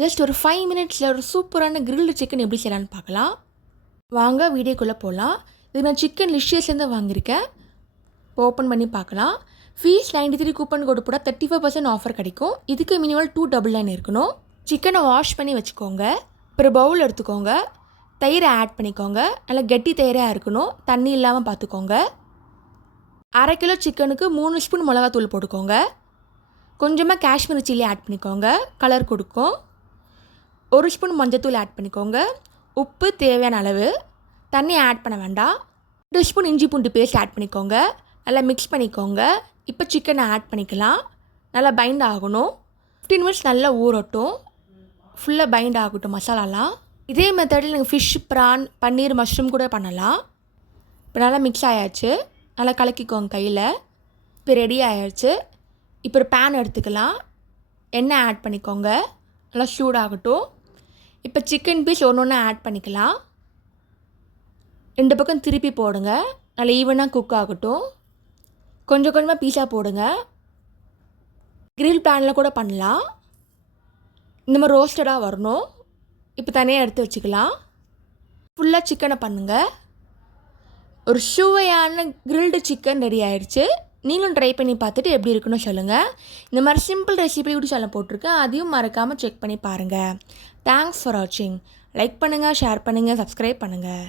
Just ஒரு 5 மினிட்ஸில் ஒரு சூப்பரான கிரில்டு சிக்கன் எப்படி செய்யலான்னு பார்க்கலாம். வாங்க வீடியோக்குள்ளே போகலாம். இது நான் சிக்கன் லிஷியஸ்லேருந்து வாங்கியிருக்கேன். இப்போ ஓப்பன் பண்ணி பார்க்கலாம். ஃபீஸ் 93 கூப்பன் கோடு போட 35% ஆஃபர் கிடைக்கும். இதுக்கு மினிமல் 299 இருக்கணும். சிக்கனை வாஷ் பண்ணி வச்சுக்கோங்க. அப்புறம் பவுல் எடுத்துக்கோங்க. தயிரை ஆட் பண்ணிக்கோங்க. நல்லா கெட்டி தயிராக இருக்கணும், தண்ணி இல்லாமல் பார்த்துக்கோங்க. 1/2 கிலோ சிக்கனுக்கு 3 ஸ்பூன் மிளகாத்தூள் போட்டுக்கோங்க. கொஞ்சமாக காஷ்மீரி சில்லி ஆட் பண்ணிக்கோங்க, கலர் கொடுக்கும். 1 ஸ்பூன் மஞ்சத்தூள் ஆட் பண்ணிக்கோங்க. உப்பு தேவையான அளவு. தண்ணி ஆட் பண்ண வேண்டாம். 2 ஸ்பூன் இஞ்சி பூண்டு பேஸ்ட் ஆட் பண்ணிக்கோங்க. நல்லா மிக்ஸ் பண்ணிக்கோங்க. இப்போ சிக்கனை ஆட் பண்ணிக்கலாம். நல்லா பைண்ட் ஆகணும். 15 மினிட்ஸ் நல்லா ஊறட்டும். ஃபுல்லாக பைண்ட் ஆகட்டும் மசாலாலாம். இதே மெத்தடில் நீங்கள் ஃபிஷ், ப்ரான், பன்னீர், மஷ்ரூம் கூட பண்ணலாம். இப்போ நல்லா மிக்ஸ் ஆயாச்சு. நல்லா கலக்கிக்கோங்க கையில். இப்போ ரெடி ஆயாச்சு. இப்போ ஒரு பேன் எடுத்துக்கலாம். எண்ணெய் ஆட் பண்ணிக்கோங்க. நல்லா சூடாகட்டும். இப்போ சிக்கன் பீஸ் ஒன்று ஒன்று ஆட் பண்ணிக்கலாம். 2 பக்கம் திருப்பி போடுங்க. நல்லா ஈவனாக குக் ஆகட்டும். கொஞ்சம் கொஞ்சமாக பீஸாக போடுங்க. கிரில் பேனில் கூட பண்ணலாம். இந்த மாதிரி ரோஸ்டடாக வரணும். இப்போ தனியாக எடுத்து வச்சுக்கலாம். ஃபுல்லாக சிக்கனை பண்ணுங்கள். ஒரு சுவையான கிரில்டு சிக்கன் ரெடி ஆயிடுச்சு. நீங்களும் ட்ரை பண்ணி பார்த்துட்டு எப்படி இருக்குன்னு சொல்லுங்கள். இந்த மாதிரி சிம்பிள் ரெசிபி யூடியூப் சேனல் போட்டிருக்கேன், அதையும் மறக்காமல் செக் பண்ணி பாருங்கள். தேங்க்ஸ் ஃபார் வாட்சிங். லைக் பண்ணுங்கள், ஷேர் பண்ணுங்கள், சப்ஸ்கிரைப் பண்ணுங்கள்.